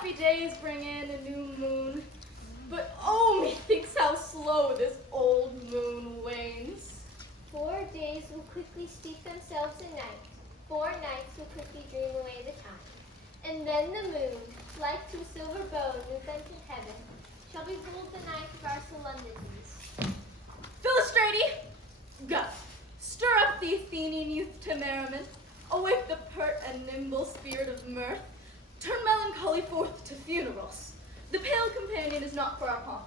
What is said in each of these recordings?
happy days bring in a new moon, but oh, methinks how slow this old moon wanes. 4 days will quickly speak themselves a night. 4 nights will quickly dream away the time. And then the moon, like to a silver bow new bent in heaven, shall behold the night of our solemnities. Philostrate, go, stir up the Athenian youth to merriment, awake the pert and nimble spirit of mirth, turn melancholy forth to funerals. The pale companion is not for our pomp.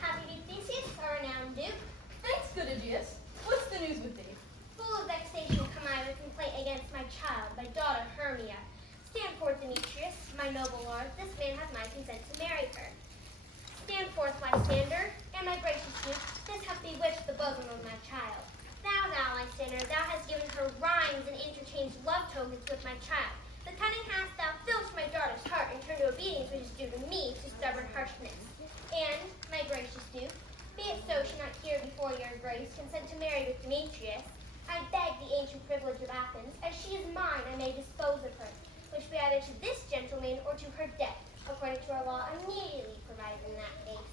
Happy be Theseus, our renowned Duke. Thanks, good Aegeus. What's the news with thee? Full of vexation come I with complaint against my child, my daughter Hermia. Stand forth, Demetrius, my noble lord, this man hath my consent to marry her. Stand forth, Lysander, and my gracious Duke, this hath bewitched the bosom of my child. Thou, Lysander, thou hast given her rhymes and interchanged love tokens with my child. The cunning hast thou filched my daughter's heart and turned to obedience which is due to me to stubborn harshness. And, my gracious Duke, be it so she not here before your grace consent to marry with Demetrius, I beg the ancient privilege of Athens, as she is mine, I may dispose of her, which be either to this gentleman or to her death, according to our law immediately provided in that case.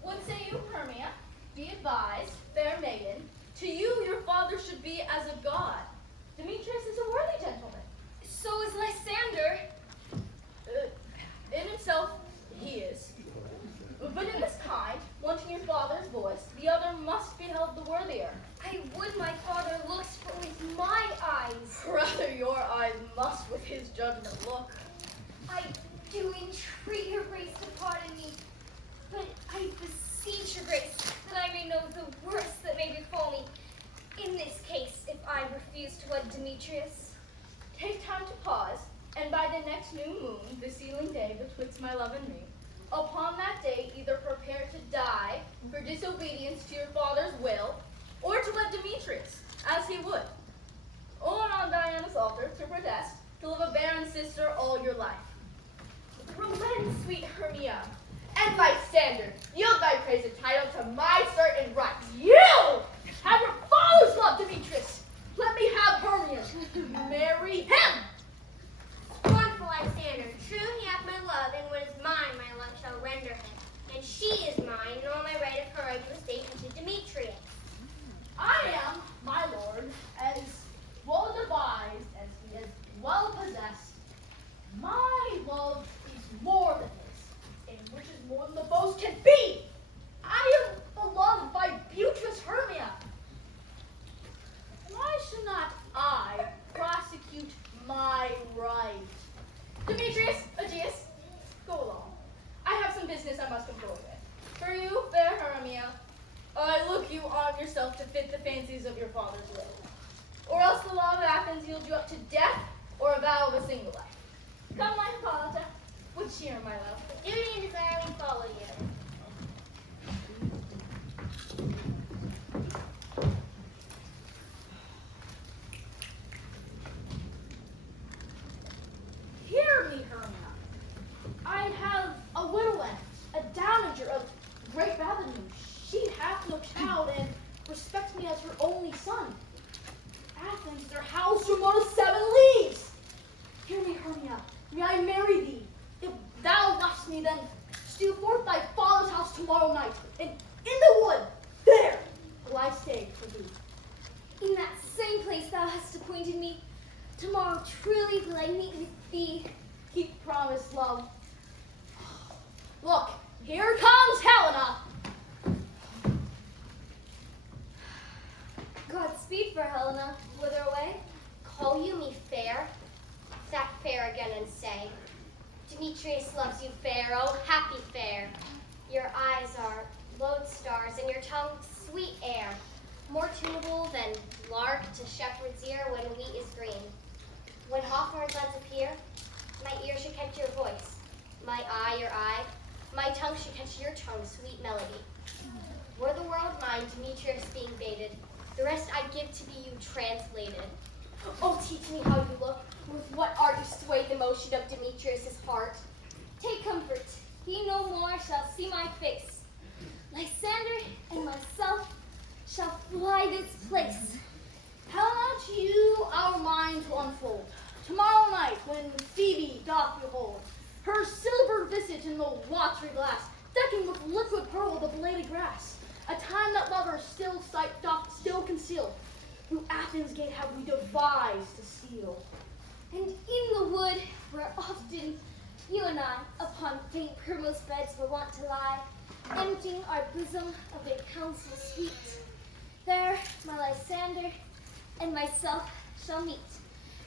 What say you, Hermia? Be advised, fair maiden, to you your father should be as a god. Demetrius is a worthy gentleman. So is Lysander. In himself, he is. But in this kind, wanting your father's voice, the other must be held the worthier. I would my father looks, but with my eyes. Rather your eyes must with his judgment look. I do entreat your grace to pardon me, but I beseech your grace that I may know the worst that may befall me. In this case, if I refuse to wed Demetrius. Take time to pause, and by the next new moon, the sealing day betwixt my love and me, upon that day either prepare to die for disobedience to your father's will, or to wed Demetrius, as he would, or on Diana's altar to protest to live a barren sister all your life. Relent, sweet Hermia, and Lysander, yield thy praise and title to my certain rights. You have your father's love, Demetrius. Let me have Hermia. Marry him. Scornful Lysander, true he hath my love, and what is mine my love shall render him. And she is mine, and all my right of her I do estate unto Demetrius. I am, my lord, as well devised as he is well possessed. My love is more than his, and which is more than the boast can be. I am beloved by beauteous Hermia. Why should not I prosecute my right? Demetrius, Aegeus, go along. I have some business I must employ with. For you, fair Hermia, I look you on yourself to fit the fancies of your father's will. Or else the law of Athens yields you up to death or a vow of a single life. Come, my Hippolyta, would cheer, my love. Duty and desire we follow you. Hear me, Hermia. I have a widow aunt, a dowager of great revenue. She hath no child and respects me as her only son. Athens, their house from more than 7 leagues. Hear me, Hermia. May I marry thee? If thou lovest me, then steal forth thy father's house tomorrow night, and in the wood, there will I stay for thee. In that same place thou hast appointed me, tomorrow truly will I meet with thee. Keep promise, love. Look, here comes Helena. Godspeed for Helena. Whither away? Call you me fair? That fair again and say. Demetrius loves you fair, oh happy fair. Your eyes are lodestars and your tongue sweet air, more tunable than lark to shepherd's ear when wheat is green. When hawthorn buds appear, my ear should catch your voice, my eye your eye, my tongue should catch your tongue, sweet melody. Were the world mine, Demetrius being baited, the rest I'd give to be you translated. Oh, teach me how you look, with what art you sway the motion of Demetrius' heart. Take comfort, he no more shall see my face. Lysander and myself shall fly this place. Helena, to you our minds will unfold. Tomorrow night, when Phoebe doth behold her silver visage in the watery glass, decking with liquid pearl the bladed grass, a time that lovers still sight doth still conceal, through Athens' gate have we devised to steal. And in the wood, where often you and I, upon faint primrose beds were wont to lie, emptying our bosom of good counsel sweet, there my Lysander and myself shall meet,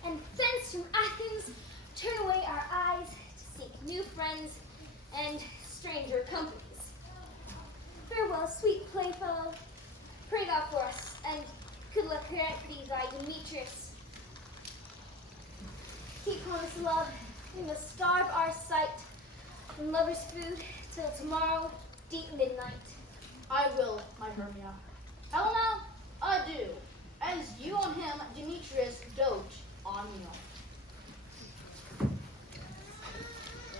and thence from Athens turn away our eyes to seek new friends and stranger companies. Farewell, sweet playfellow. Pray God for us, and good luck grant thee thy Demetrius. Keep honest love, we must starve our sight from lovers' food till tomorrow, deep midnight. I will, my Hermia. Helena, adieu, as you on him, Demetrius, dote on you.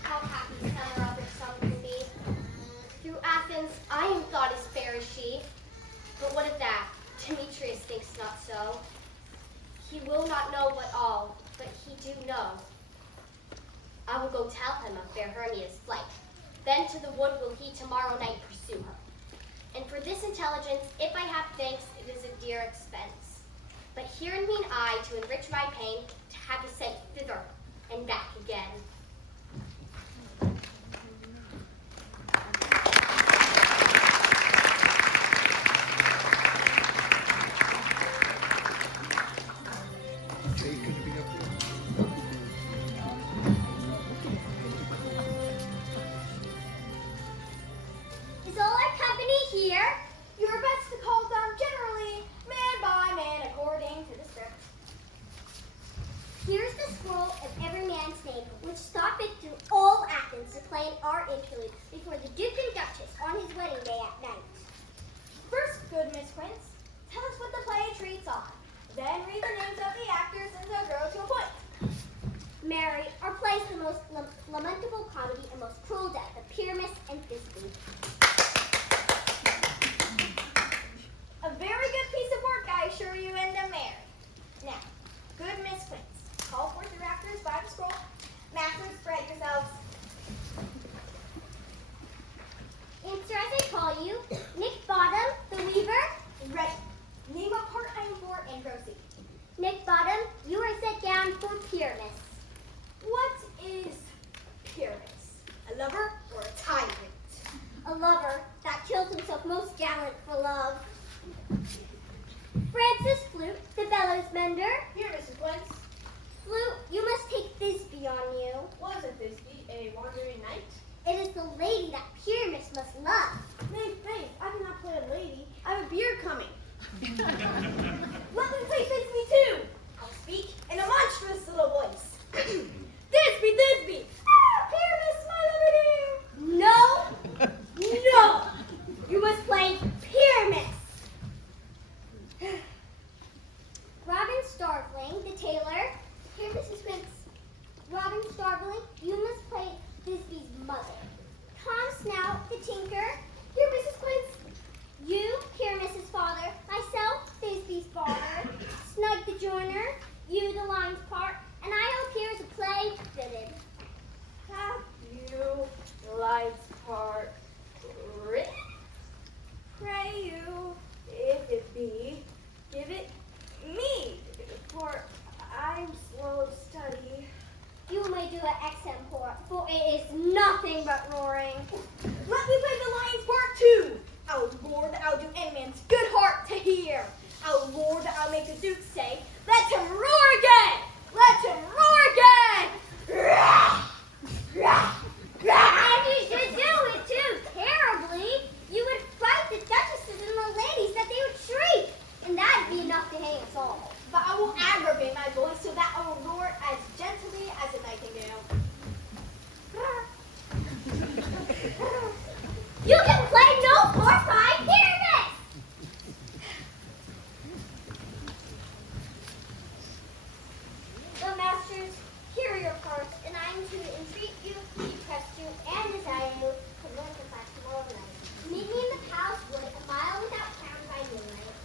How happy summer of herself will be. Through Athens, I am thought as fair as she. But what of that? Demetrius thinks not so. He will not know what all, but he do know. I will go tell him of fair Hermia's flight. Then to the wood will he tomorrow night pursue her. And for this intelligence, if I have thanks, it is a dear expense. But herein mean I to enrich my pain, to have you sent thither and back again. Is all our company here? You are best to call them generally, man by man, according to the script. Here's the scroll of every man's name, which stoppeth through all Athens to play in our interlude before the Duke and Duchess on his wedding day at night. First, good Miss Quince, tell us what the play treats on. Then read the names of the actors and so grow to a point. Mary, our play is the most lamentable comedy and most cruel death of Pyramus and Thisbe. A very good piece of work, I assure you, and a merry. Now, good Miss Quince, call forth your actors by the scroll. Masters, spread yourselves. Answer as I call you. Nick Bottom, the weaver. Ready. Name what part I am for and proceed. Nick Bottom, you are set down for Pyramus. What is Pyramus? A lover or a tyrant? A lover that kills himself most gallant for love. Francis Flute, the bellows mender. Here, Mrs. Quince. Flute, you must take Thisbe on you. Wasn't this be a wandering knight? It is the lady that Pyramus must love. Nay, faith, I cannot play a lady. I have a beard coming. Let me play Thisbe too. I'll speak in a monstrous little voice. Thisbe, Thisbe! Ah, Pyramus, my liberty! No! No! You must play Pyramus! Robin Starveling, the tailor. Here, Mrs. Quince. Robin Starveling, you must play Thisbe's mother. Tom Snout, the tinker. Here, Mrs. Quince. You, Pyramus's father. Myself, Thisbe's father. Snug the joiner. You, the lion's part. And I hope here is a play fitted. Have you lights part written? Pray you, if it be, give it me, for I'm slow of study. You may do an extempore, for it is nothing but roaring. Let me play the lion's part too. Our Lord, that I'll do any man's good heart to hear. Our Lord, that I'll make the Duke say, let him roar again! Let him roar again! Rah! Rah! Rah! And you should do it too, terribly. You would fright the duchesses and the ladies that they would shriek, and that'd be enough to hang us all. But I will aggravate my voice so that I will roar as gently as a nightingale. You can play no part by Pyramus! The masters, here are your parts, and I am to entreat you, request you, and desire you to learn the class tomorrow night. Meet me in the palace wood, a mile without town by moonlight.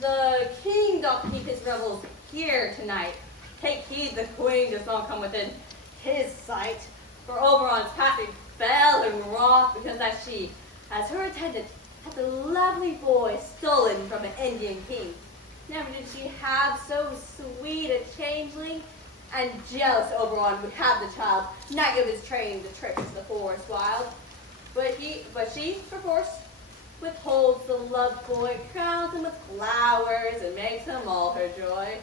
The king doth keep his revels here tonight. Take heed the queen does not come within his sight. For Oberon's passing fell in wrath because that she, as her attendant, had the lovely boy stolen from an Indian king. Never did she have so sweet a changeling, and jealous Oberon would have the child not give his train the tricks of the forest wild. But she, perforce, withholds the loved boy, crowns him with flowers, and makes him all her joy.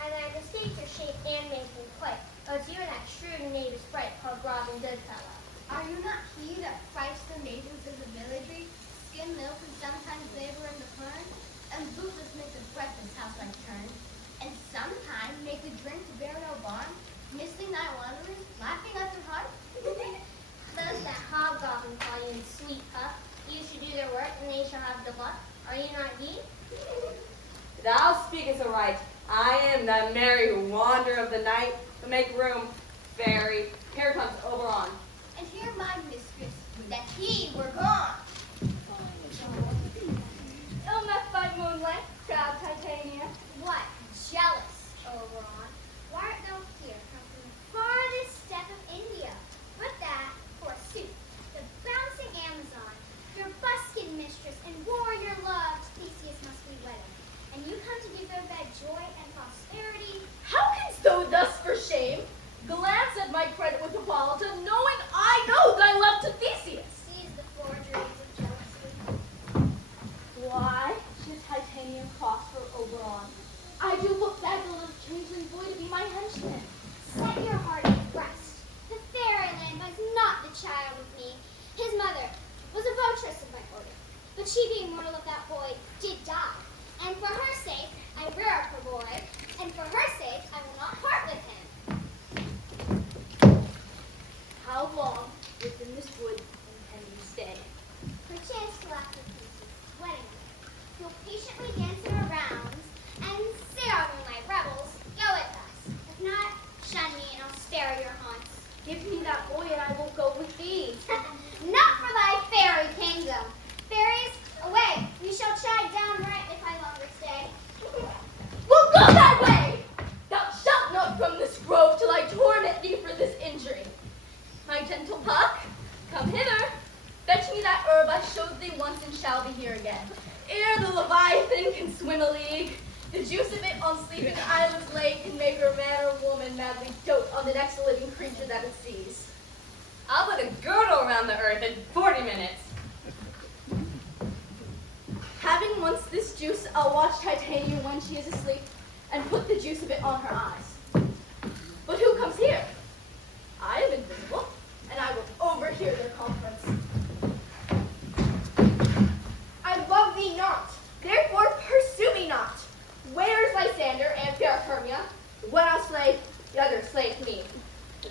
I neither state your shape and making quite, but you and that shrewd knave sprite called Robin Goodfellow. Are you not he that fights the maidens of the villagery, skim milk and sometimes labor in the fern, and bootless make the breakfast house like turn, and sometimes make the drink to bear no barn, missing thy wanderers, laughing at their heart? Those that hobgoblin call you in sweet puff, you should do their work, and they shall have the luck. Are you not he? Thou speakest aright. I am that merry wanderer of the night, but make room, fairy. Here comes Oberon. And here my mistress, would that he were gone. Ill met by moonlight, proud Titania. What? Jealous, Oberon. Why art thou here, come from the farthest step of India? But that, forsooth, the bouncing Amazon, your buskin mistress and warrior love to Theseus must be wedded. And you come to give their bed joy and prosperity. How canst thou thus for shame glance at my credit with Hippolyta, knowing I know thy love to Theseus? Seize the forgeries of jealousy. Why should Titania cross for Oberon? I do but beg the little changeling boy to be my henchman. Set your heart at rest. The fairyland was not the child of me. His mother was a votress of my order, but she being mortal of that boy did die. And for her sake, I rear up her boy, and for her sake, I will not part with him. How long within this wood intend you stay? Perchance till after Theseus' wedding day. You'll patiently dance in our rounds, and sail among my rebels. Go with us. If not, shun me, and I'll spare your haunts. Give me that boy and I will go with thee. Not for thy fairy kingdom. Fairies, away! We shall chide downright if I longer stay. Well, go thy way! Thou shalt not from this grove till I torment thee for this injury. My gentle Puck, come hither. Fetch me that herb I showed thee once and shall be here again. Ere the Leviathan can swim a league, the juice of it on sleeping Isla's lake can make her man or woman madly dote on the next living creature that it sees. I'll put a girdle around the earth in 40 minutes. Having once this juice, I'll watch Titania when she is asleep and put the juice of it on her eyes. But who comes here? I am invisible, and I will overhear their conference. I love thee not, therefore pursue me not. Where is Lysander and fair Hermia? The one I'll slay, the other slayeth me.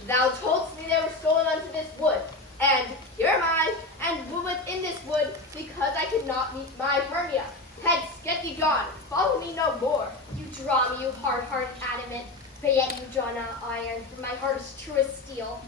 Thou toldst me they were stolen unto this wood, and here am I, and woman in this wood, because I could not meet my Hermia. Hence, get thee gone, follow me no more. You draw me, you hard-hearted adamant, but yet you draw not iron, for my heart is true as steel.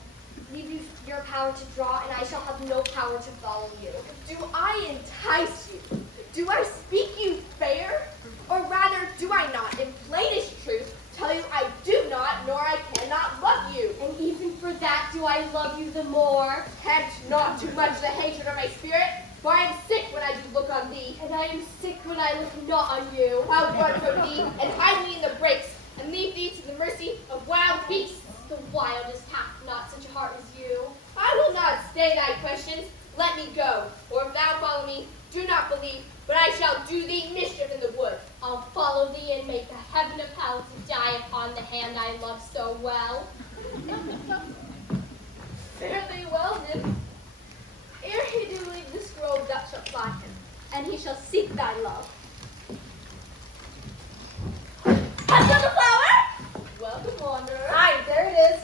Leave you your power to draw, and I shall have no power to follow you. Do I entice you? Do I speak you fair? Or rather, do I not, in plainest truth, tell you I do not, nor I cannot love you? And even for that do I love you the more. Tempt not too much the hatred of my spirit, for I am sick when I do look on thee. And I am sick when I look not on you. I'll run from thee, and hide me in the brakes, and leave thee to the mercy of wild beasts. The wildest hath not such a heart as you. I will not stay thy questions. Let me go, or if thou follow me, do not believe, but I shall do thee mischief in the wood. I'll follow thee and make a heaven of hell to die upon the hand I love so well. Fare thee well, nymph. Ere he do leave this grove, thou shalt fly him, and he shall seek thy love. Hast thou the flower? Welcome, wanderer. Aye, there it is.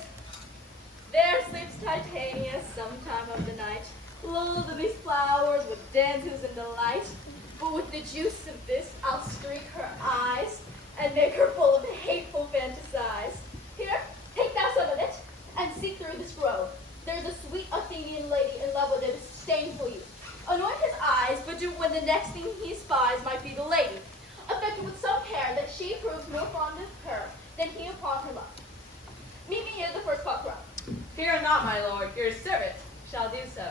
There sleeps Titania sometime of the night, lulled in these flowers with dances and delight. But with the juice of this, I'll streak her eyes and make her full of hateful fantasies. Here, take thou some of it, and seek through this grove. There's a sweet Athenian lady in love with a disdainful youth. Anoint his eyes, but do when the next thing he spies might be the lady, affected with not, my lord, your servant shall do so.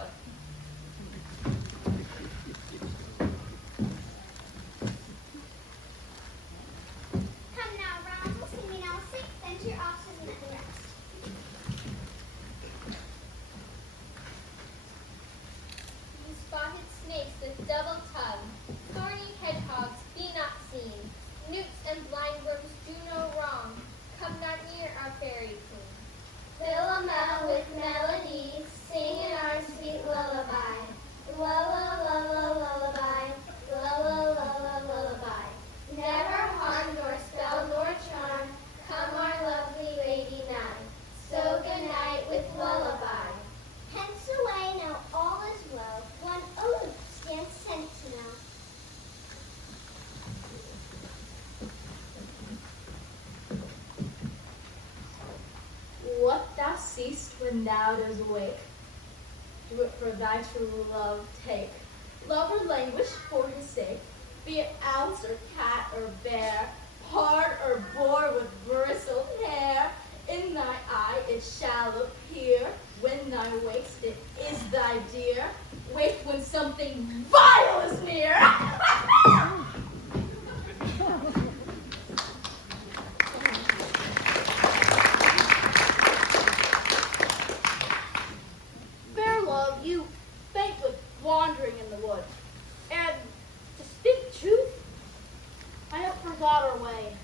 Come now, Ronald, see me now sick, then to your offices and the rest. You spotted snakes with double tongue, thorny hedgehogs be not seen. Newts and blind worms do no wrong. Come not near our fairy queen. Philomel with melody, sing in our sweet lullaby. Lullaby, lullaby. Never harm nor spell nor charm, come our lovely lady nigh. So good night with lullaby. Hence away, now all is well, one ode stands sentinel. What thou seest when thou dost awake, do it for thy true love take. Love or languish for his sake, be it ounce or cat or bear, pard or boar with bristled hair. In thy eye it shall appear, when thou wakest it is thy dear. Wake when something vile is near. Fair love, you faint with wandering in the wood, and to speak truth, I have forgot our way.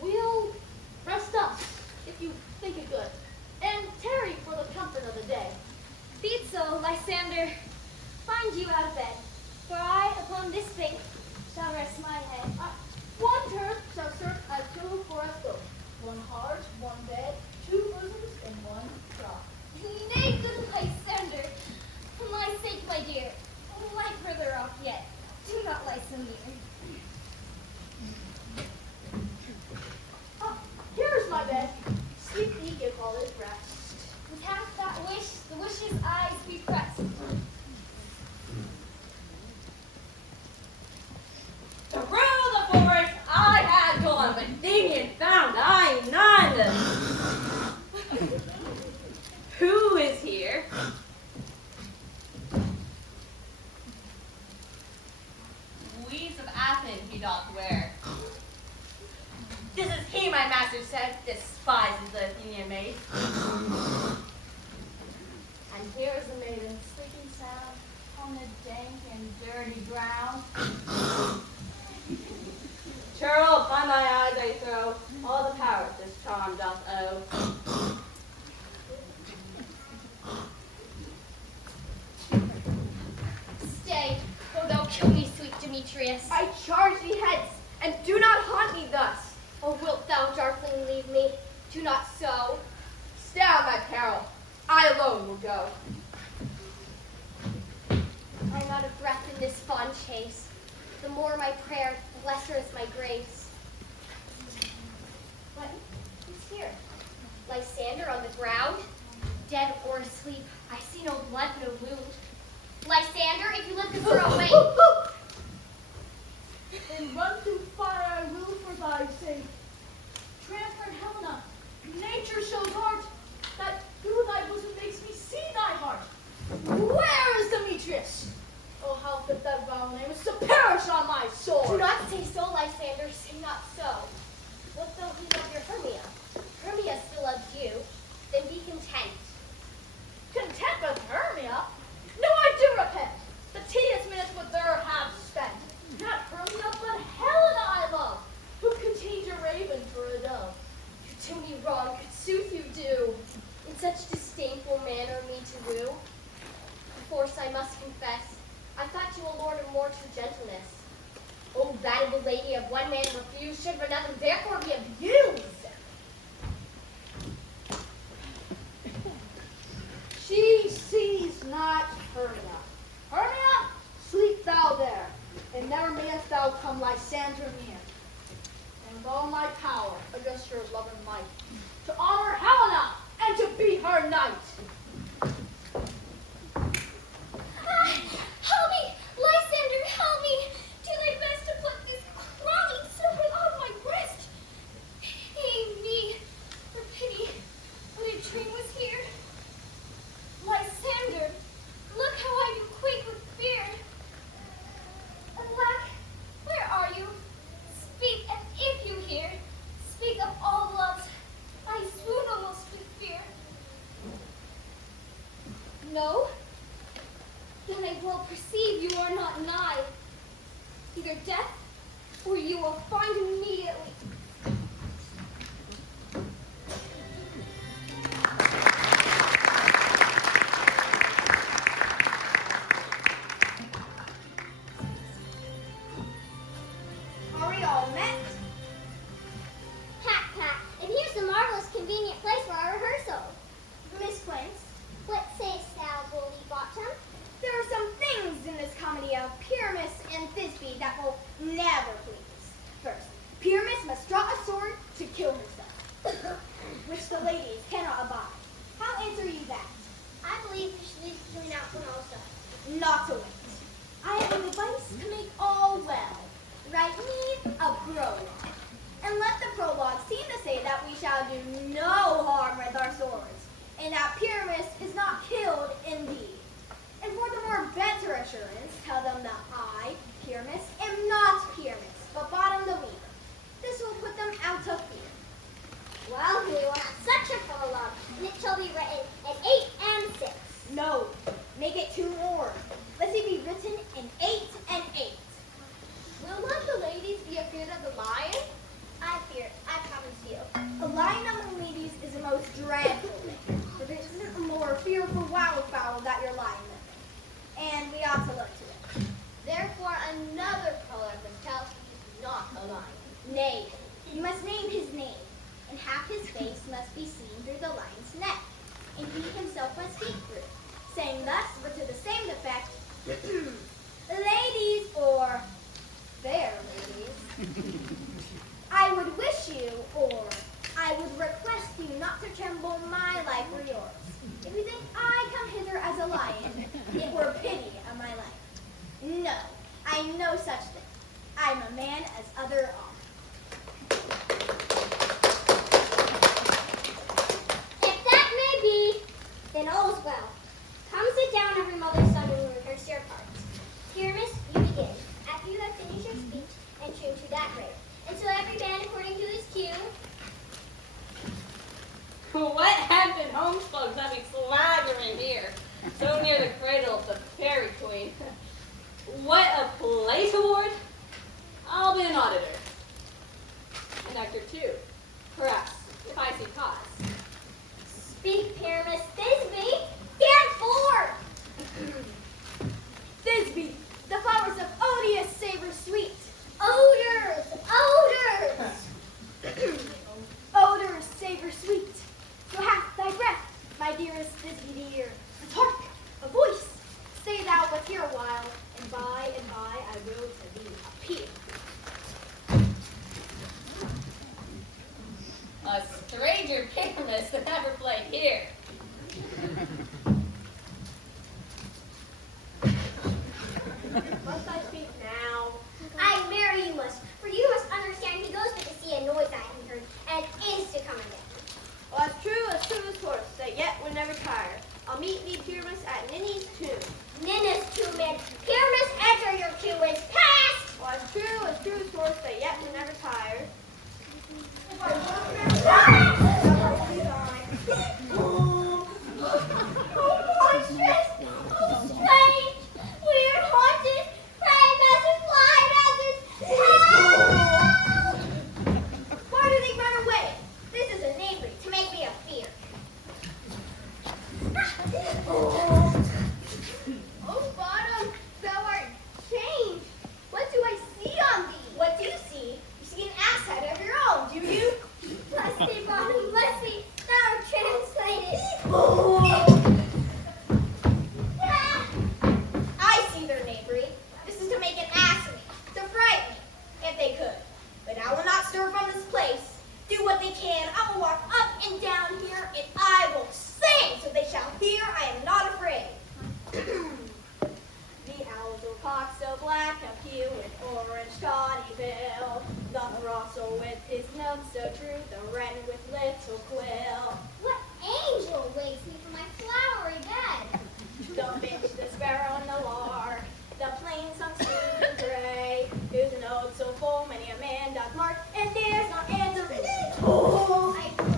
We'll rest us, if you think it good, and tarry for the comfort of the day. Be it so, Lysander. Find you out of bed, for I upon this bank shall rest my head. One turf shall serve as two for us both. One heart, one bed, two bosoms, and one trough. Nay, good Lysander, for my sake, my dear, lie further off yet. Do not lie so near. Here's my bed. Sleep thee, give all it rest. Without that wish, the wish's eyes be pressed. Through the forest I had gone, but Damien found I none. Who is here? Weeds of Athens he doth wear. This is he, my master said, despises the Athenian maid. And here is the maiden sleeping sound on the dank and dirty ground. Churl, upon thy eyes I throw all the power this charm doth owe. Stay, or thou kill me, sweet Demetrius. I charge thee hence, and do not haunt me thus. Or wilt thou darkling leave me? Do not so. Stay on thy peril. I alone will go. I'm out of breath in this fond chase. The more my prayer, the lesser is my grace. What? Who's here? Lysander on the ground? Dead or asleep, I see no blood, no wound. Lysander, if you live to throw away. Then run through fire I will for thy sake. Transferred Helena, nature shows art, that through thy bosom makes me see thy heart. Where is Demetrius? Oh, how fit that vile name is to perish on my sword. Do not say so, Lysander, say not so. What though he love your Hermia? Hermia still loves you. Then be content. Content with Hermia? No, I do repent. The tedious minutes with her have spent. Not Hermia, but Helena I love, who could change a raven for a dove. You do me wrong, good sooth you do. In such disdainful manner me to woo. Perforce I must confess, I thought you a lord of more true gentleness. Oh, valuable lady, of one man refused, should for nothing therefore be abused. She sees not Hermia. Hermia, sleep thou there, and never mayest thou come Lysander near. And with all my power, address your love and might, to honor Helena and to be her knight. Help me! Lysander, help me! Do thy best to put this crawling serpent out of my breast. He I will perceive you are not nigh. Either death, or you will find immediately. Are we all met? Pat, Pat, and here's the marvelous convenient place for our rehearsal. Miss Quince, What sayst thou, Bully Bottom? there are some things in this comedy of Pyramus and Thisbe that will never please. First, Pyramus must draw a sword to kill herself, which the ladies cannot abide. How answer you that? I believe we should leave the queen out from all stuff. Not to wait. I have a device to make all well. Write me a prologue, and let the prologue seem to say that we shall do no harm with our swords, and that Pyramus is not killed indeed. And for the more better assurance, tell them that I, Pyramus, am not Pyramus, but Bottom the Weaver. This will put them out of fear. Well, we will have such a prologue, and it shall be written at 8 and 6. No, make it 2 more. Let it be written in 8 and 8. Will not the ladies be afraid of the lion? I promise you. A lion among ladies is the most dreadful thing, but there isn't a more fearful wildfowl that your lion living, and we ought to look to it. Therefore, another prologue must tell us he is not a lion. Nay, you must name his name, and half his face must be seen through the lion's neck, and he himself must speak through, saying thus, but to the same effect, ladies, or fair ladies, I would wish you, or I would request you not to tremble my life or yours. If you think I come hither as a lion, it were pity of my life. No, I know such thing. I'm a man as other are. If that may be, then all's well. Come sit down, every mother's son, and rehearse your parts. Pyramus, you begin. After you have finished your speech, and tune to that rate. And so every band according to his cue. What happened, homespunks, that we swaggering here, so near the cradle of the fairy queen? What a place award! I'll be an auditor. An actor too, perhaps, if I see cause. Speak, Pyramus. Thisbe, stand forth! Thisbe, the flowers of odious savor sweet. Odors! Odors! Odors savor sweet. So hath thy breath, my dearest Thisbe dear. And hark, a voice. Stay thou but here a while, and by I will to thee appeal. A stranger Pyramus that never played here. Must I speak now? I marry you must, for you must understand he goes but to see a noise I have heard, and is to come again. Well, as true as horse, that yet would never tire. I'll meet thee, Pyramus, at Ninny's tomb. Ninna's tomb, and Pyramus, enter your queue is past! Well, as true as horse, that yet would never tire. Strange, weird, haunted, pray, message, fly, message, Why do they run away? This is a knavery to make me a fear. Oh, Bottom, thou art changed. What do I see on thee? What do you see? You see an ass head of your own, do you? bless thee, Bottom, bless thee, thou art translated. I see their knavery. This is to make an ass of me, to frighten me, if they could. But I will not stir from this place. Do what they can. I will walk up and down here, and I will sing, so they shall hear I am not afraid. The owls will cock so black, a hue with orange gaudy bill. The throstle with his note so true, the wren with little quill. What angel wakes me from my flowery bed? The finch, the sparrow, and the lark, the plain song smooth and gray, whose note so full many a man doth mark, and dares not answer. I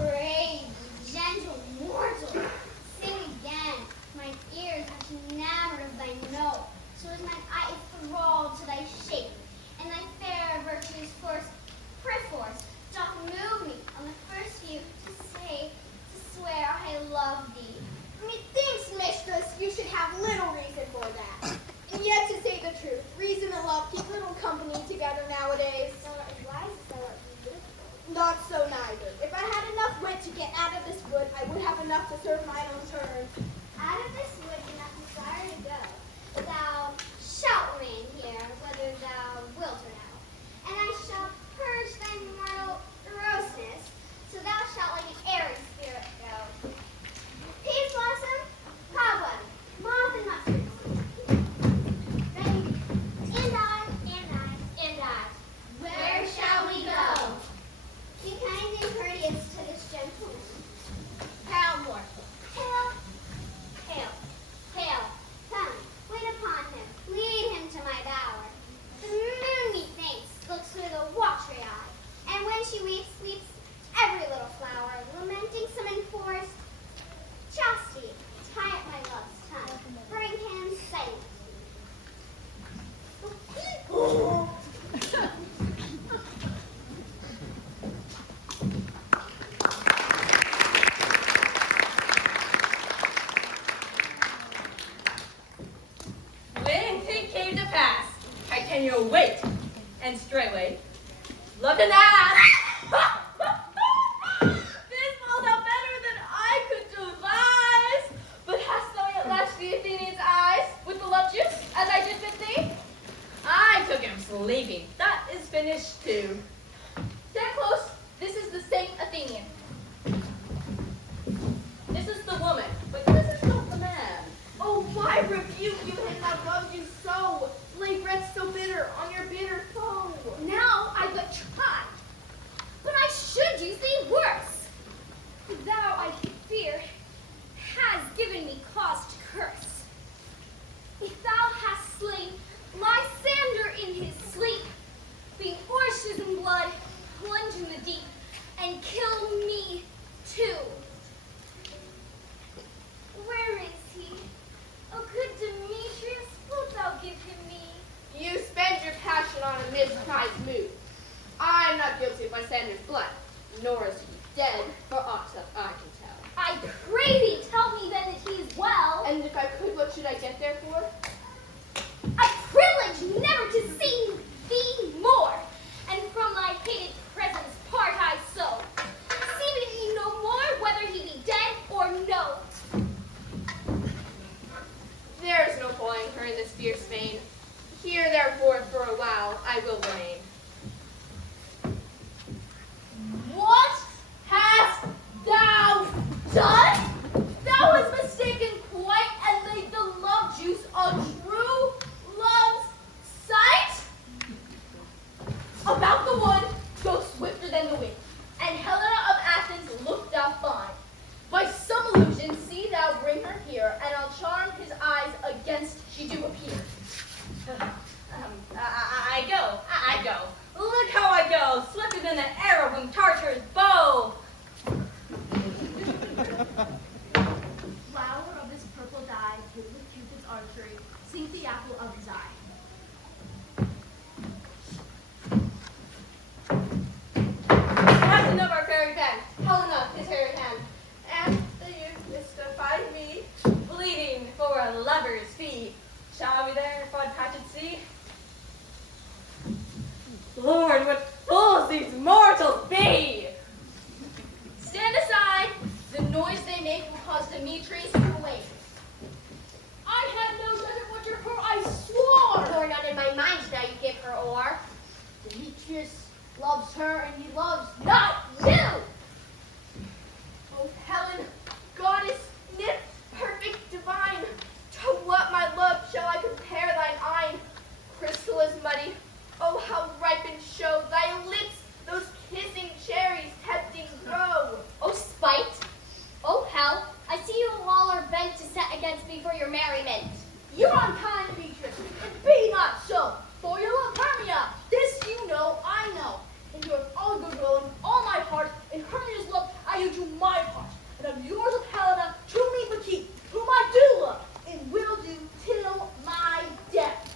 pray, gentle mortal, sing again. My ears have enamored of thy note. in your weight. And straightway, look at that! This falls out better than I could devise. But hast thou yet lashed the Athenian's eyes with the love juice, as I did with thee? I took him sleeping. That is finished too. Stand close. This is the same Athenian. This is the woman, but this is not the man. Oh, why rebuke you him that loves you so? Lay breath so bitter on your bitter foe. Now I but try, but I should use thee worse. For thou, I fear, has given me cause to curse. If thou hast slain Lysander in his sleep, being horses in blood, plunge in the deep, and kill me too. Where is he? O good Demetrius, wilt thou give him me? You spend your passion on a misprized mood. I am not guilty of Lysander's blood, nor is he dead, for aught that I can tell. I pray thee, tell me then that he is well. And if I could, what should I get there for? A privilege never to see thee more, and from thy hated presence part I so. See me no more, whether he be dead or no. There is no foiling her in this fierce vein. Here, therefore, for a while, I will reign. What hast thou done? Thou hast mistaken quite and laid the love juice on true love's sight? About the wood, go swifter than the wind, and Helena of Athens look thou fine. By some illusion see thou bring her here, and I'll charm his eyes against she do appear. I go. Look how I go, swifter than the arrow from Tartar's bow. Flower of this purple dye, hid with Cupid's archery, sink the apple of his eye. Captain of our fairy band, Helena, his hairy hand, and the youth mystified me, Bleeding for a lover's fee. Shall we there fraud patched see? Lord, what fools these mortals be! Stand aside. The noise they make will cause Demetrius to awake. I had no judgment what your her, I swore. Nor not in my mind shall you give her o'er. Demetrius loves her, and he loves not you. Oh, Helen, goddess, nymph, perfect, divine, to what my love shall I compare thine eyne? Crystal is muddy. Oh, how ripened show thy lips, those kissing cherries tempting grow. O spite! O hell! I see you all are bent to set against me for your merriment. You're unkind, Demetrius, and be not so. For your love, Hermia, this you know, I know. And you have all goodwill and all my heart. In Hermia's love, I do my part. And of yours of Helena, to me but keep, whom I do love, and will do till my death.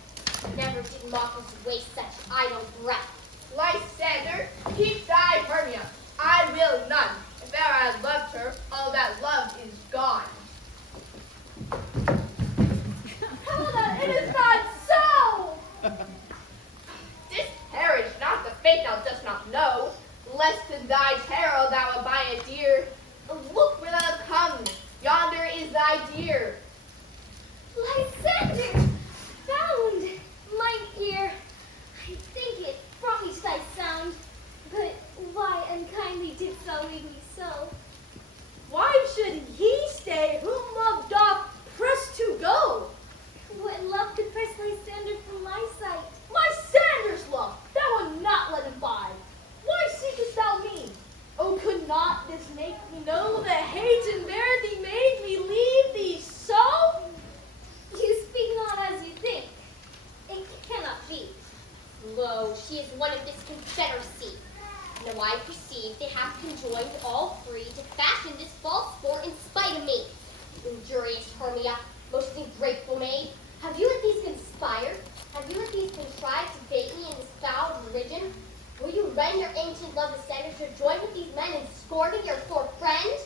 Never did mortals waste such idle breath. Lysander, keep thy Hermia. I will none. If e'er I loved her, all that love is gone. Helena, it is not so! Disparage not the fate thou dost not know, lest to thy terror thou abide a dear. Look where thou hast come, yonder is thy dear. Lysander, found, mine ear. I think it brought me to thy sound, but why unkindly didst thou leave me so? Why should he stay whom love doth press to go? What love could press Lysander from my sight? Lysander's love, thou wilt not let him bide. Why seekest thou me? Oh, could not this make me know the hate and bear thee made me leave thee so? You speak not as you think. It cannot be. Lo, she is one of this confederacy. Now I perceive they have conjoined all three to fashion this false sport in spite of me. Injurious Hermia, most ungrateful maid, have you at least conspired? Have you at least contrived to bait me in this foul religion? Will you rend your ancient love descendants to join with these men in scorning your poor friend?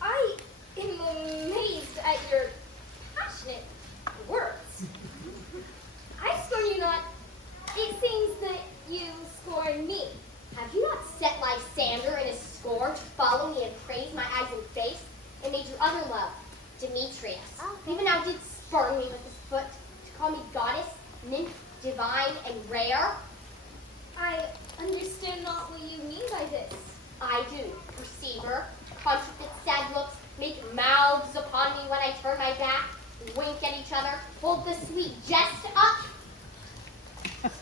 I am amazed at your passionate words. I scorn you not nymph divine and rare? I understand not what you mean by this. I do, perceiver. Contrafeit sad looks, make mouths upon me when I turn my back, wink at each other, hold the sweet jest up.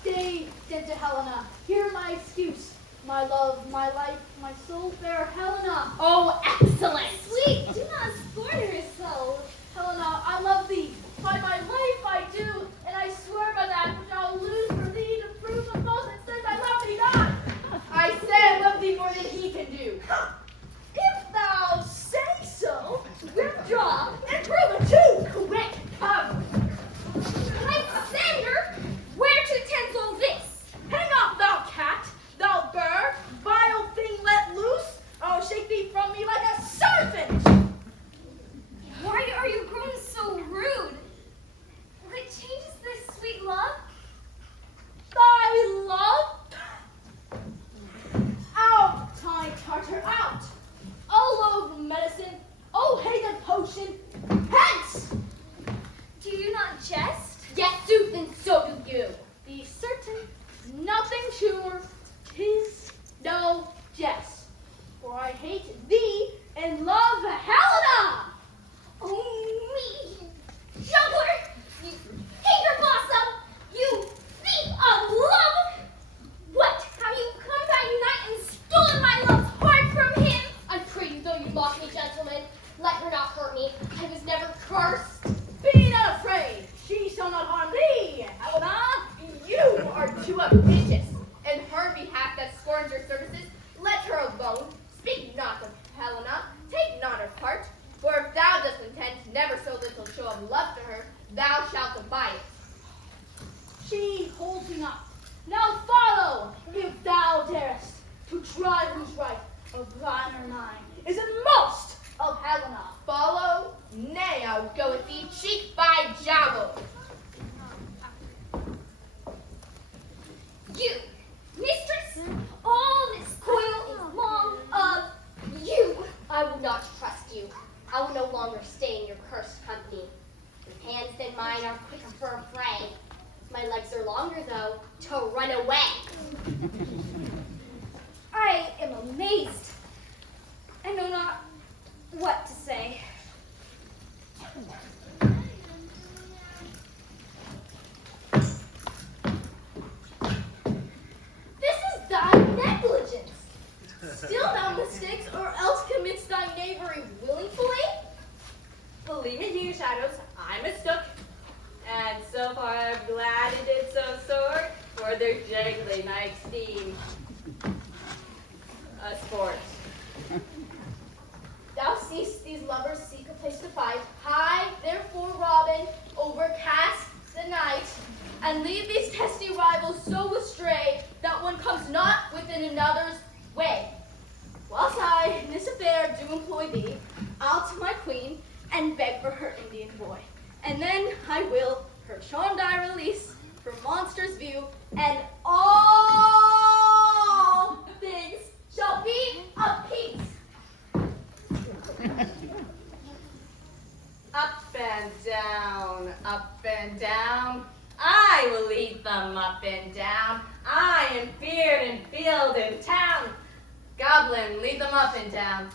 Stay, gentle Helena. Hear my excuse. My love, my life, my soul, fair Helena. Oh, excellent! Sweet, do not scorn her so. Helena, I love thee. By my life I do, and I swear by that which I'll lose for thee to prove the false that says I love thee not. I say I love thee more than he can do. If thou say so, withdraw and prove it too. Quick, come. Lysander, where to tends all this? Hang off, thou cat, thou bird, vile thing let loose. I'll shake thee from me like a serpent. Why are you grown so rude? What changes this sweet love? Thy love? Out, tiny Tartar, out! Oh, loathe medicine! Oh, hate the potion! Hence! Do you not jest? Yes, sooth, and so do you. Be certain, nothing sure, 'tis no jest. For I hate thee and love Helena! Oh, me, juggler! You hater blossom! You thief of love! What, have you come by night and stolen my love's heart from him? I pray you, though you mock me, gentlemen, let her not hurt me. I was never cursed. Be not afraid, she shall not harm thee, Helena. You are too ambitious. In her behalf that scorns your services, let her alone. Speak not of Helena, take not her part. For if thou dost intend never so little show of love to her, thou shalt abide it. She holds thee not. Now follow, if thou darest, to try whose right of thine or mine is in most of Helena. Follow? Nay, I'll go with thee cheek by jowl. You, mistress, all this coil is long of you. I will not trust you. I will no longer stay in your cursed company. Your hands than mine are quicker for a fray. My legs are longer, though, to run away. I am amazed. I know not what to say. This is thy negligence. Still thou mistakes, or else commits thy knavery willingly? Believe me, you shadows, I mistook. And so far I'm glad it did so sore, for their jiggly night steam. A sport. Thou seest these lovers seek a place to fight. Hie, therefore, Robin, overcast the night, and leave these testy rivals so astray that one comes not within another's way. Whilst I in this affair do employ thee, I'll to my queen and beg for her Indian boy. And then I will her charmed eye release from monster's view, and all things shall be of peace. Up and down, up and down. I will lead them up and down. I am beard and field and town. Goblin, lead them up and down.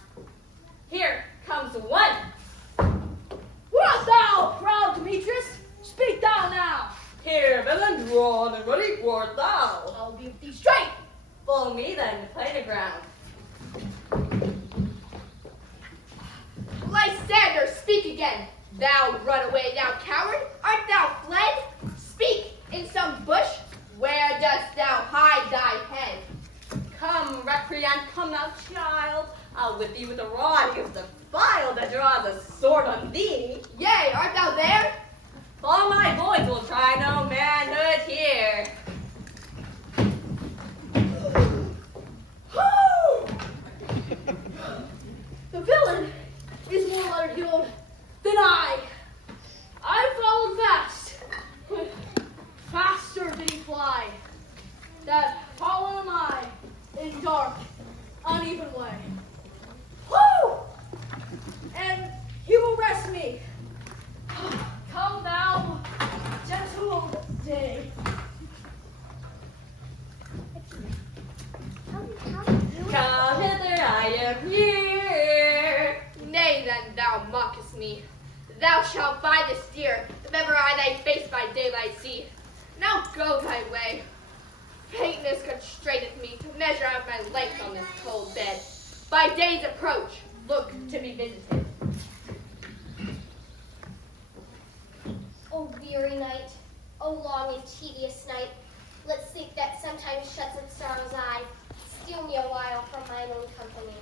Here comes one. What thou, proud Demetrius? Speak thou now. Here, villain, drawn and ready for thou. I'll be with thee straight. Follow me then to play the ground. Lysander, speak again. Thou runaway, thou coward, art thou fled? Speak, in some bush, where dost thou hide thy head? Come, recreant, come thou child. I'll whip thee with a rod, use the file that draws a sword on thee. Yea, art thou there? All my boys will try no manhood here. The villain is more letter-heeled than I. I followed fast, but faster did he fly. That follow am I in dark, uneven way. Whoo! And he shalt buy this dear, if ever I thy face by daylight see. Now go thy way. Faintness constraineth me to measure out my length on this cold bed. By day's approach, look to be visited. O weary night, O long and tedious night, let sleep that sometimes shuts its sorrow's eye, steal me a while from mine own company.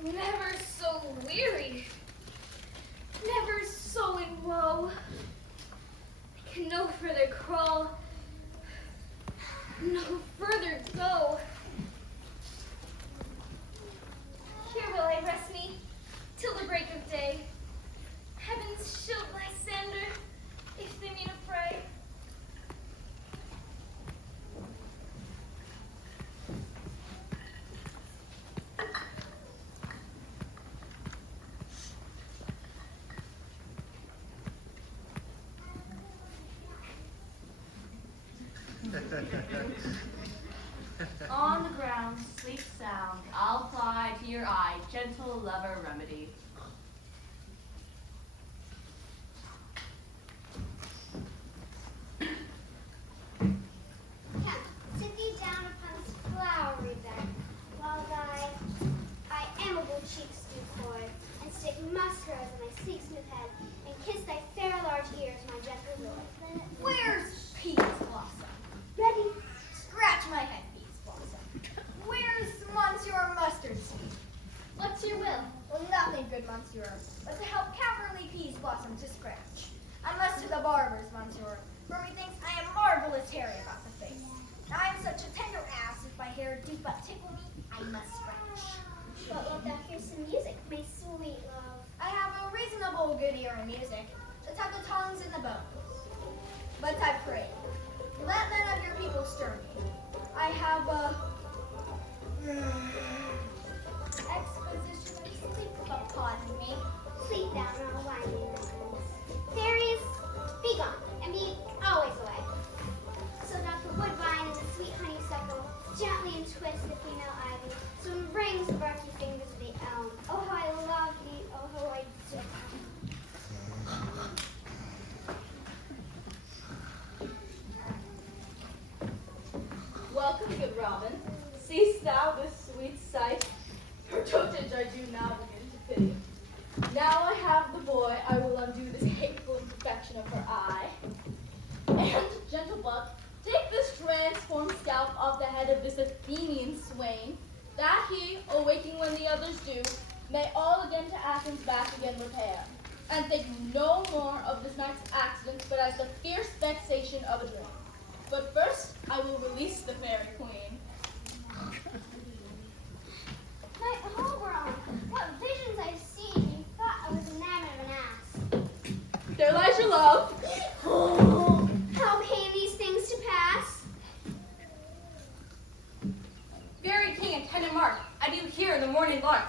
Never so weary, never so in woe. I can no further crawl, no further go. Here will I rest me till the break of day. Heavens shield my sander if they mean a fray. On the ground, sleep sound, I'll apply to your eye gentle lover remedy. Come, sit thee down upon this flowery bed, while thy amiable cheeks do coy, and stick musk rose on thy sleek smooth head, and kiss thy fair large ears, my gentle lord. Where's Peas Blossom? Ready? Scratch my head, Peas Blossom. Where's Monsieur Mustard Seed? What's your will? Well, nothing, good Monsieur, but to help Calverley Peas Blossom to scratch. I must to the barber's, Monsieur, for methinks I am marvelous hairy about the face. I am such a tender ass, if my hair do but tickle me, I must scratch. But wilt thou hear some music, my sweet love? I have a reasonable good ear in music, to tap the tongues in the bones. But I pray, let none of your people stir me. I have a exposition of sleep, but pardon me. Sleep thou, and I'll wind thee reverence. Fairies, be gone, and be always away. So doth the woodbine and the sweet honeysuckle gently entwist the female ivy, so embrace the barky fingers of the elm. Oh, how I love thee, oh, how I do. Welcome, good Robin. Seest thou this sweet sight? Her dotage I do now begin to pity. Now I have the boy, I will undo this hateful imperfection of her eye. And, gentle buck, take this transformed scalp off the head of this Athenian swain, that he, awaking when the others do, may all again to Athens back again repair, and think no more of this night's accident, but as the fierce vexation of a dream. But first, I will release the fairy queen. Knight Oberon, what visions I've seen! Thought I was enamored of an ass. There lies your love. Oh, how came these things to pass? Fairy king and tenant mark, I do hear in the morning lark.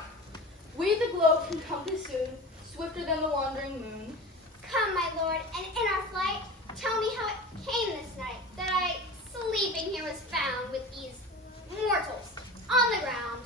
We the globe can compass soon, swifter than the wandering moon. Come, my lord, and in our flight, tell me how it came this night that I, sleeping here, was found with these mortals on the ground.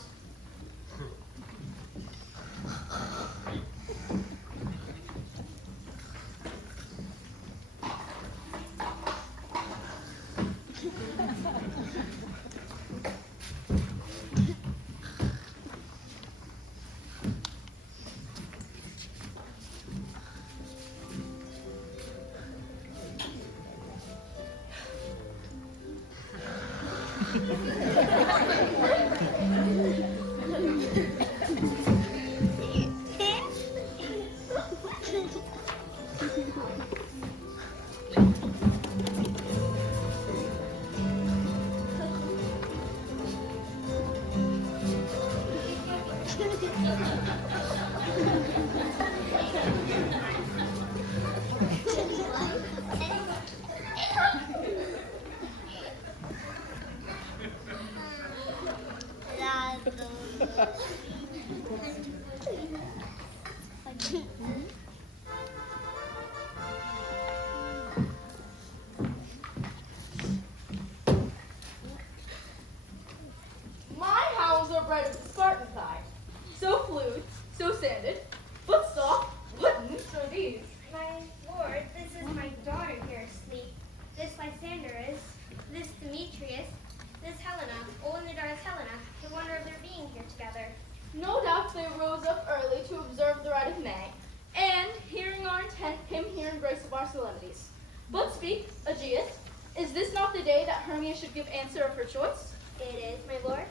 speak, Aegeus. Is this not the day that Hermia should give answer of her choice? It is, my lord.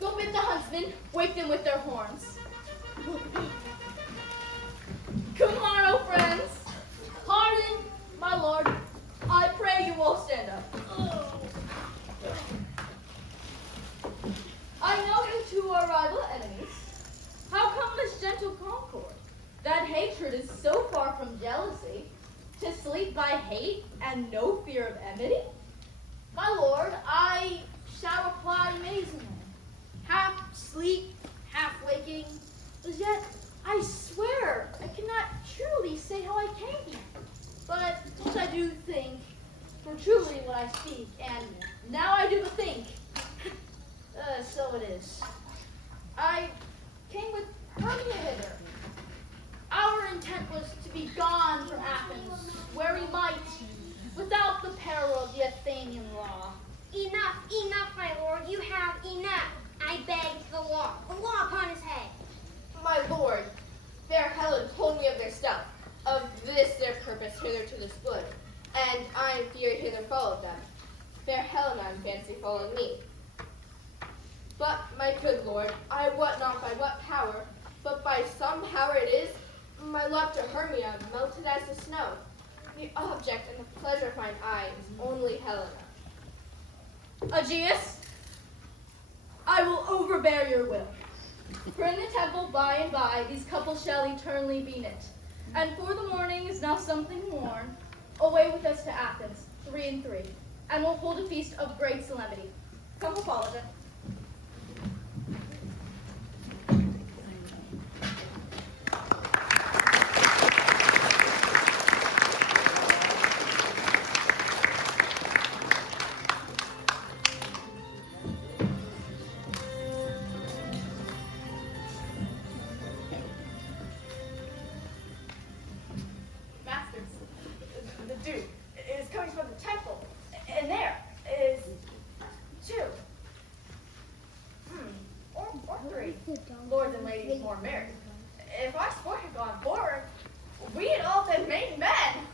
Go bid the huntsmen wake them with their horns. Tomorrow, friends. Pardon, my lord. I pray you all stand up. I know you two are rival enemies. How come this gentle concord? That hatred is so far from jealousy, to sleep by hate and no fear of enmity? My lord, I shall reply amazingly. Half sleep, half waking, as yet I swear I cannot truly say how I came here. But what I do think, for truly what I speak, and now I do but think. So it is. I came with Hermia hither. Our intent was to be gone from Athens, where we might, without the peril of the Athenian law. Enough, enough, my lord. You have enough. I beg the law upon his head. My lord, fair Helen told me of their stuff, of this their purpose hitherto displayed, and I in fear hither followed them. Fair Helen, I in fancy, followed me. But, my good lord, I wot not by what power, but by some power it is, my love to Hermia melted as the snow. The object and the pleasure of mine eye is only Helena. Aegeus, I will overbear your will. For in the temple by and by these couples shall eternally be knit. And for the morning is now something worn. Away with us to Athens, 3 and 3, and we'll hold a feast of great solemnity. Come, Hippolyta. Masters, the Duke is coming from the temple, and there is 2. Or 3. Lords and ladies more married. If our sport had gone forward, we had all been made men.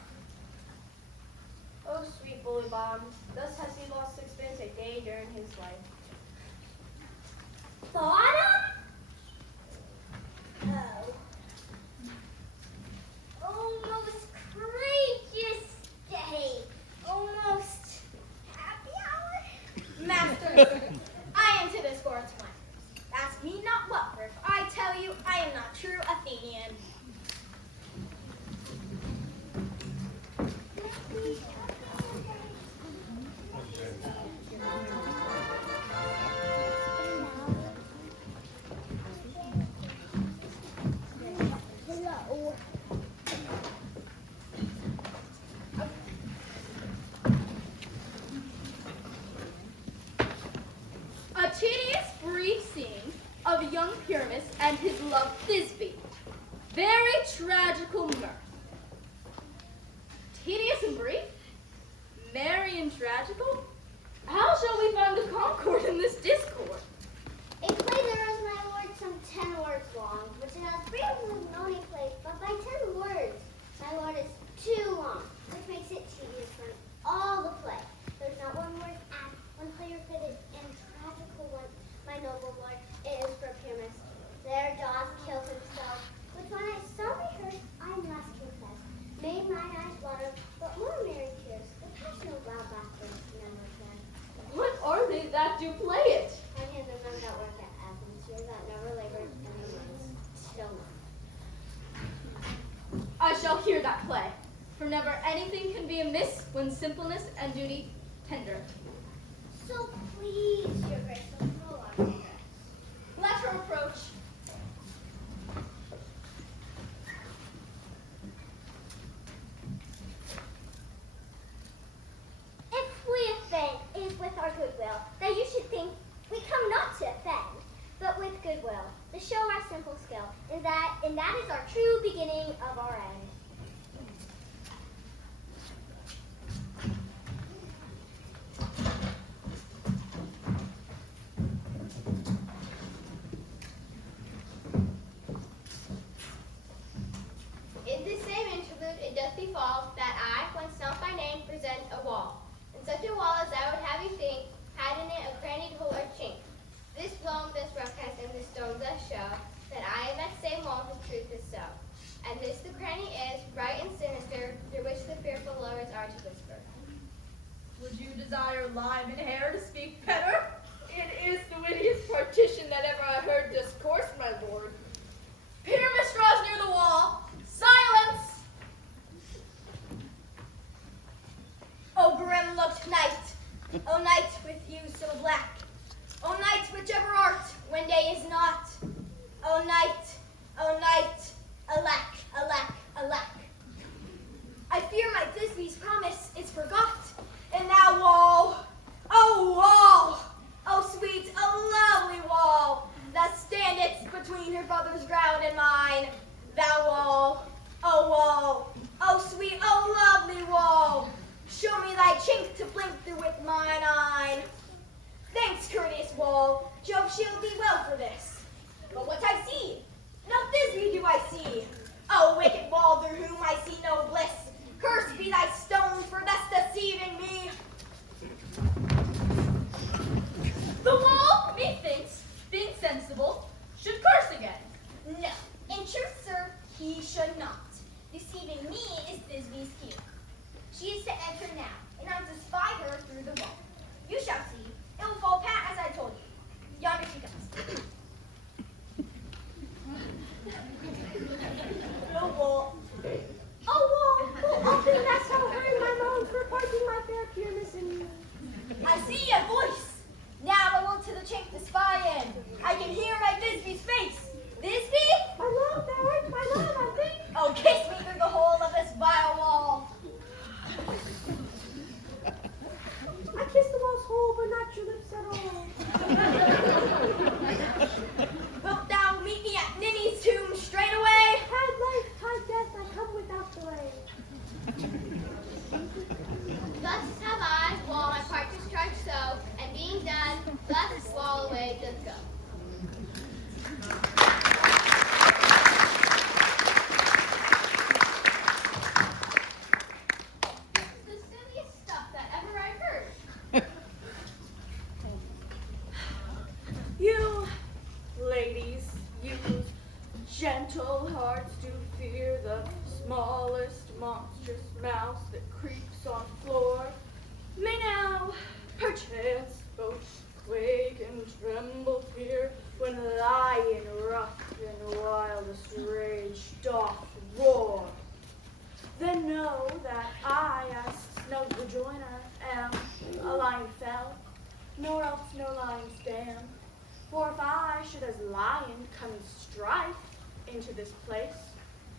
Oh, sweet bully Bob, thus has he lost sixpence a day during his life. Bottom? Oh. Almost courageous day. Almost happy hour. Master, I am to this court's one. Ask me not what, for if I tell you, I am not true Athenian. A tedious brief scene of young Pyramus and his love Thisbe. Very tragical mirth. Tedious and brief? Merry and tragical? How shall we find the concord in this discord? A play there is, my lord, some 10 words long, which it has briefly known a play, but by 10 words, my lord, is too long, which makes it tedious for all the play. There's not one word act, one player fitted, and tragical one, my noble lord, it is for Pyramus. There doth kill himself, which when I saw rehearsed, I must confess, made mine eyes water, but more merry tears, the passion of loud laughter, never can. What are they that do play it? My hands are none that work at Athens, here that never labored in their minds, till now. I shall hear that play, for never anything can be amiss when simpleness and duty tender. So please, your grace, don't prolong it. Let her approach. If we offend, it is with our goodwill, that you should think we come not to offend, but with goodwill, to show our simple skill, and that is our true beginning of our end. In this same interlude, it doth befall that I, when sent by name, represent a wall, and such a wall as I would have you think had in it a crannied hole or chink. This blown, this rough cast, and this stone does show that I am that same wall whose truth is so. And this the cranny is, bright and sinister, through which the fearful lovers are to whisper. Would you desire lime and hair to speak better? It is the wittiest partition that ever I heard discourse, my lord. Pyramus draws near the wall. Silence! O grim looked night, O night with you so black, O night whichever art when day is not, O night, alack, alack, alack. I fear my Thisbe's promise is forgot, and thou wall, O sweet, O lovely wall, that standeth between her brother's ground and mine, thou wall, O sweet, O lovely wall, show me thy chink to blink through with mine eye. Thanks, courteous wall, Jove shield thee well for this. But what I see, no Thisbe do I see. O wicked wall through whom I see no bliss, cursed be thy stone for thus deceiving me. The wall, methinks, being sensible, should curse again. No, in truth, sir, he should not. Deceiving me is Thisbe's cue. She is to enter now, and I'm to spy her through the wall. You shall see. It will fall pat as I told you. Yonder she comes. No wall. Oh, wall, often hast thou heard my moans for parting my fair Pyramus and you. I see a voice. Now I will to the chink to spy in. I can hear my Thisbe's face. Thisbe? My love, thou art my love, I think. Oh, kiss me through the hole of this vile wall. I kissed the wall's hole, but not your lips at all. Wilt thou meet me at Ninny's tomb straight away? Had life, tide death, I come without delay. Thus have I, while my part discharged so, and being done, thus wall away doth go. The silliest stuff that ever I heard. You, ladies, use gentle hearts to fear the smallest monstrous mouse that creeps on floor. May now, perchance, both quake and tremble fear when lion rough in wildest rage doth roar. Then know that I, as Snug the joiner, am a lion fell, nor else no lion stand. For if I should as lion come in strife into this place,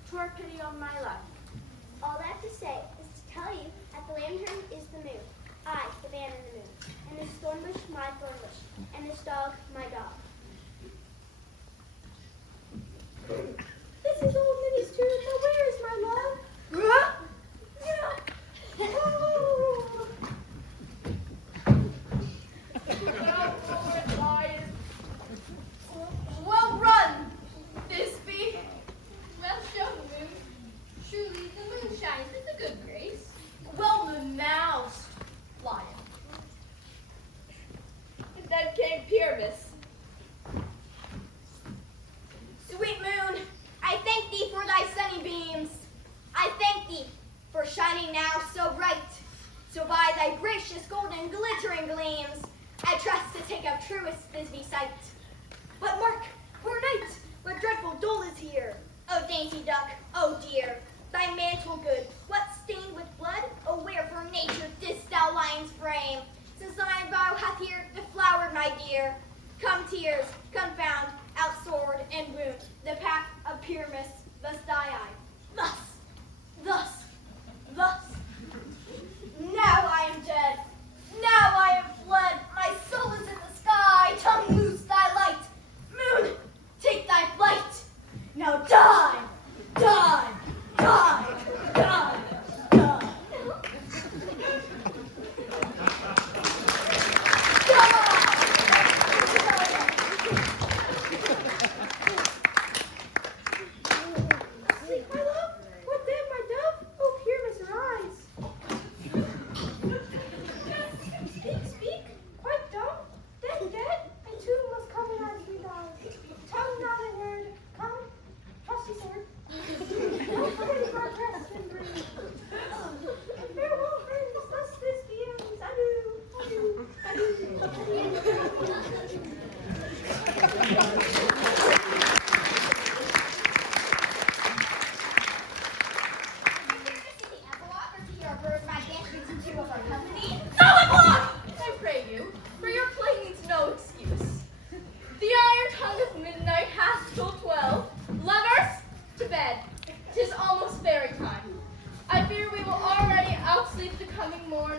'twere pity on my life. All that to say is to tell you that the lantern is the moon, I, the man in the moon, and this thorn bush my thorn bush, and this dog my dog. This is old Minnie's tomb, but where is my love? Huh? Yeah. Oh. Well run, Thisbe. Well shown, moon. Truly, the moon shines with a good grace. Well moused, lion. And then came Pyramus. Sweet moon, I thank thee for thy sunny beams. I thank thee for shining now so bright. So by thy gracious golden glittering gleams, I trust to take up truest Thisbe sight. But mark, poor knight, what dreadful dole is here. O dainty duck, oh dear, thy mantle good, what stained with blood? Oh wherefore nature didst thou lion's frame? Since thy vow hath here deflowered, my dear. Come tears, confound, out sword and wound, the path of Pyramus, thus die I. Thus. Now I am dead. Now I am fled. My soul is in the sky. Tongue loose thy light. Moon, take thy flight. Now die, die, die, die.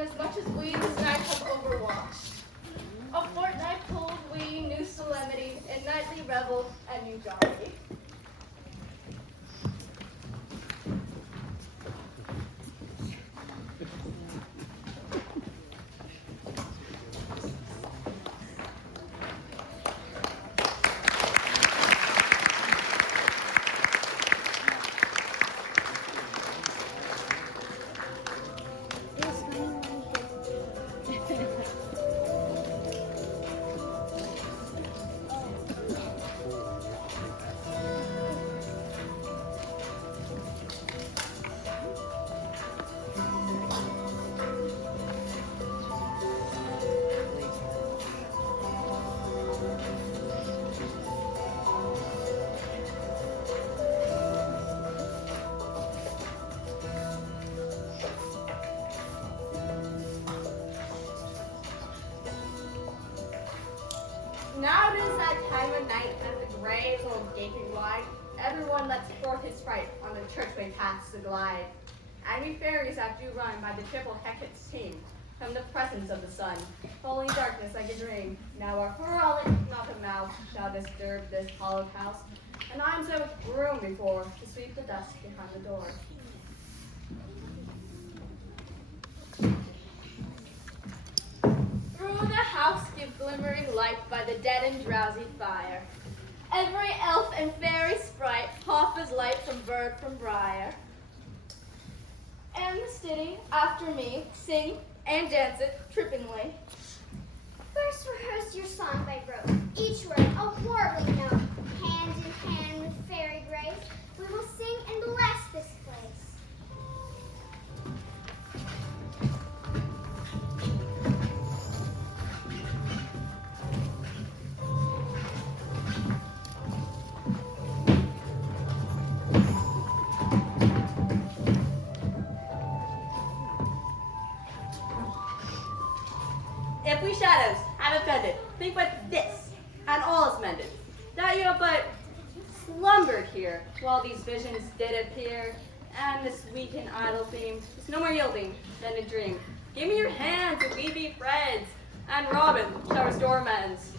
as much as we this night have overwatched. A fortnight pulled we new solemnity, and nightly revel and new jollity. Now it is that time of night, and the graves all gaping wide. Everyone lets forth his fright on the churchway paths to glide. And we fairies that do run by the triple Hecate's team, from the presence of the sun, falling darkness like a dream. Now our frolic, not a mouse, shall disturb this hallowed house. And I'm so groom before to sweep the dust behind the door. Through the house give glimmering light by the dead and drowsy fire. Every elf and fairy sprite offers light from bird from briar. And the city, after me, sing and dance it trippingly. First rehearse your song by rote, each word a warbling note. Hand in hand with fairy grace, we will sing and bless this place. If we shadows have offended, think but this, and all is mended, that you have but slumbered here, while these visions did appear, and this weak and idle theme is no more yielding than a dream. Give me your hands, and we be friends, and Robin shall restore amends.